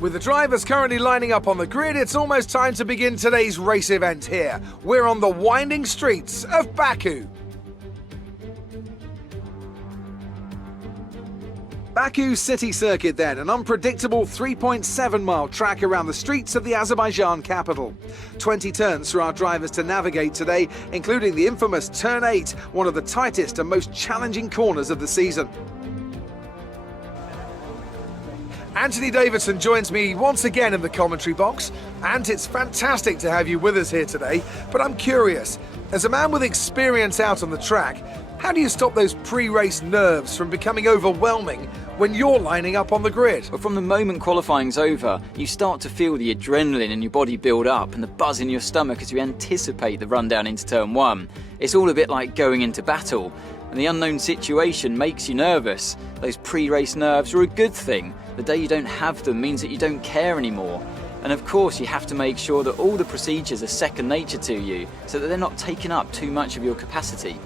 With the drivers currently lining up on the grid, it's almost time to begin today's race event here. We're on the winding streets of Baku. Baku City Circuit then, an unpredictable 3.7-mile track around the streets of the Azerbaijan capital. 20 turns for our drivers to navigate today, including the infamous Turn 8, one of the tightest and most challenging corners of the season. Anthony Davidson joins me once again in the commentary box, and it's fantastic to have you with us here today, but I'm curious, as a man with experience out on the track, how do you stop those pre-race nerves from becoming overwhelming when you're lining up on the grid? Well, from the moment qualifying's over, you start to feel the adrenaline in your body build up and the buzz in your stomach as you anticipate the run down into turn 1. It's all a bit like going into battle, and the unknown situation makes you nervous. Those pre-race nerves are a good thing. The day you don't have them means that you don't care anymore. And of course you have to make sure that all the procedures are second nature to you, so that they're not taking up too much of your capacity.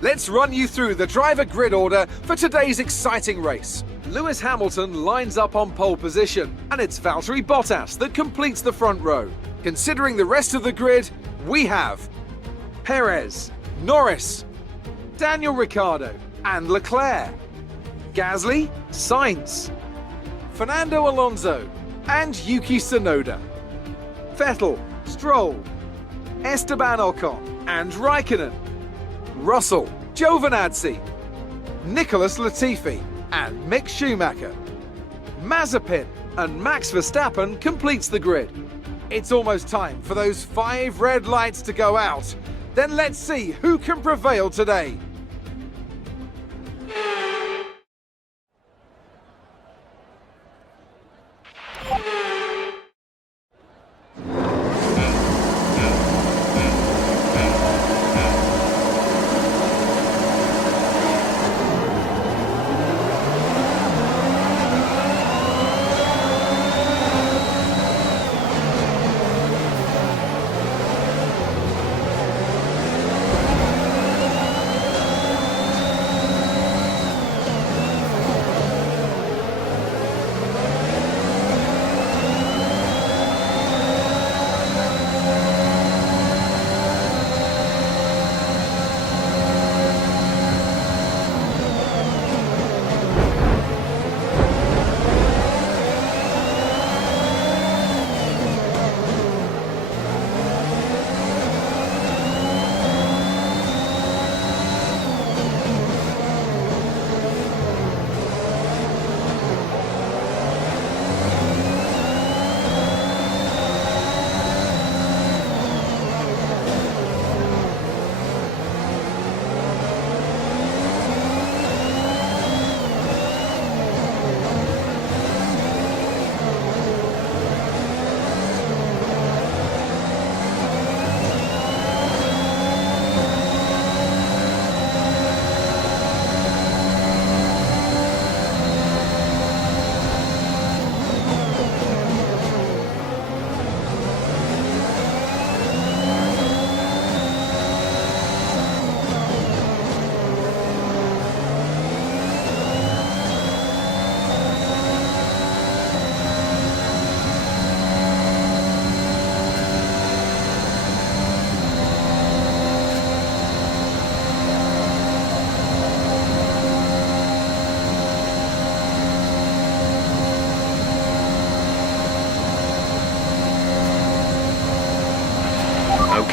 Let's run you through the driver grid order for today's exciting race. Lewis Hamilton lines up on pole position, and it's Valtteri Bottas that completes the front row. Considering the rest of the grid, we have Perez, Norris, Daniel Ricciardo and Leclerc, Gasly, Sainz, Fernando Alonso and Yuki Tsunoda, Vettel, Stroll, Esteban Ocon and Raikkonen, Russell, Giovinazzi, Nicholas Latifi and Mick Schumacher. Mazepin and Max Verstappen completes the grid. It's almost time for those 5 red lights to go out. Then let's see who can prevail today.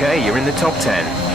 Okay, you're in the top 10.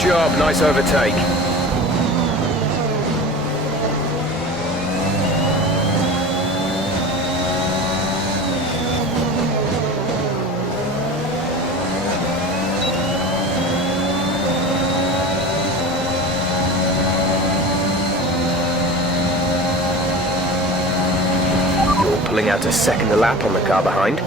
job, nice overtake. You're pulling out a second a lap on the car behind.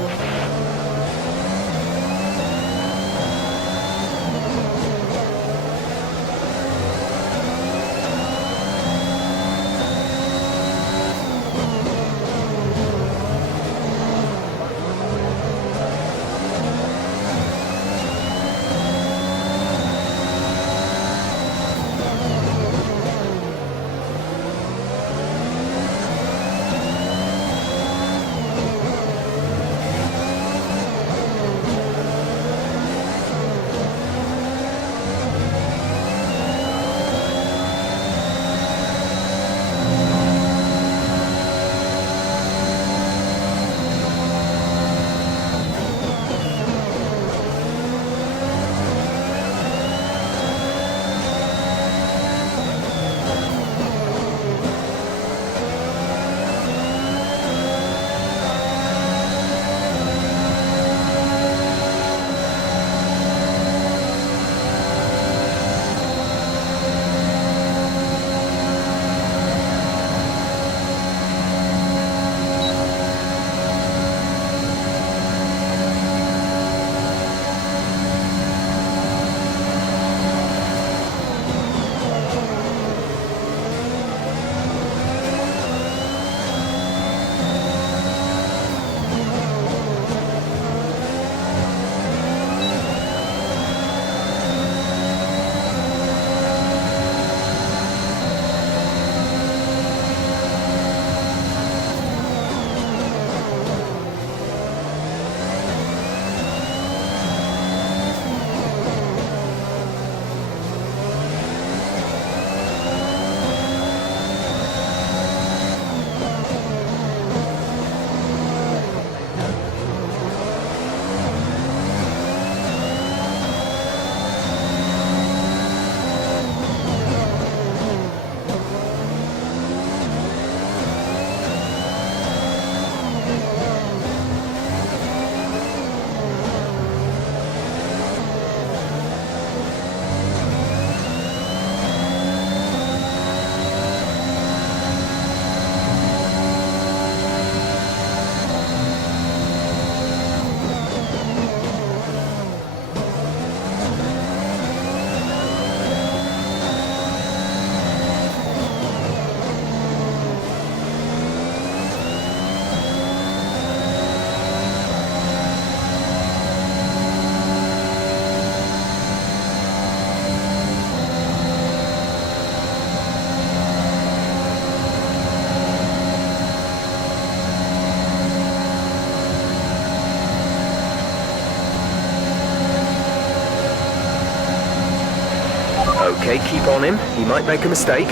Okay, keep on him. He might make a mistake.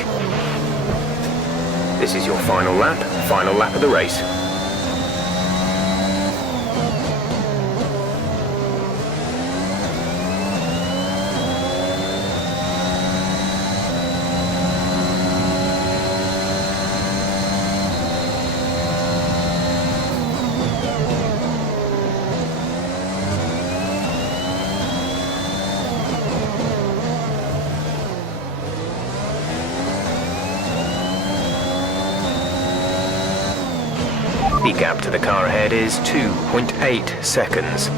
This is your final lap of the race. The gap to the car ahead is 2.8 seconds.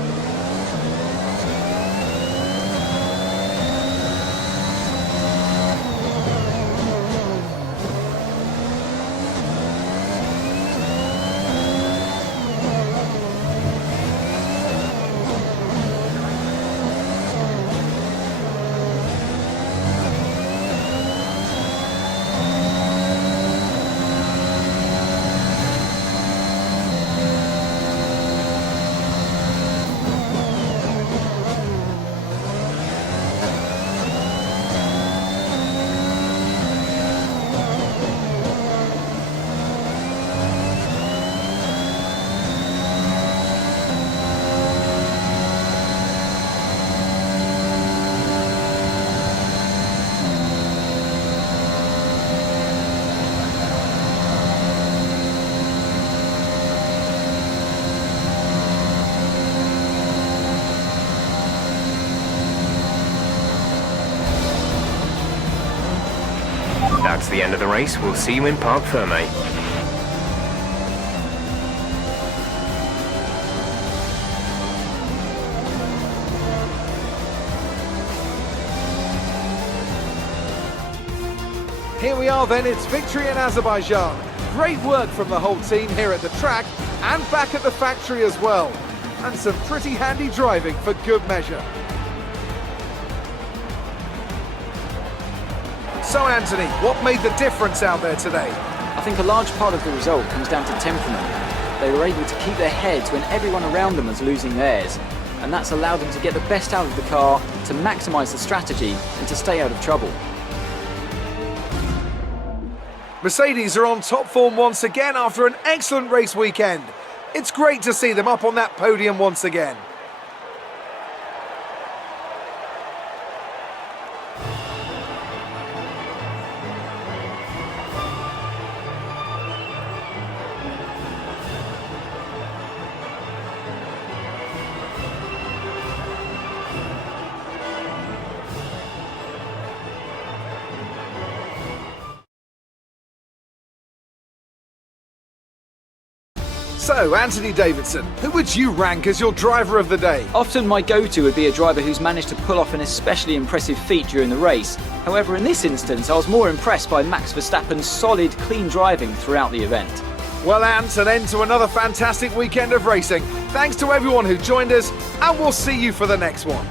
towards the end of the race. We'll see you in Parc Fermé. Here we are then, it's victory in Azerbaijan. Great work from the whole team here at the track and back at the factory as well. And some pretty handy driving for good measure. So Anthony, what made the difference out there today? I think a large part of the result comes down to temperament. They were able to keep their heads when everyone around them was losing theirs. And that's allowed them to get the best out of the car, to maximise the strategy and to stay out of trouble. Mercedes are on top form once again after an excellent race weekend. It's great to see them up on that podium once again. So, Anthony Davidson, who would you rank as your driver of the day? Often my go-to would be a driver who's managed to pull off an especially impressive feat during the race. However, in this instance, I was more impressed by Max Verstappen's solid, clean driving throughout the event. Well, Ant, an end to another fantastic weekend of racing. Thanks to everyone who joined us, and we'll see you for the next one.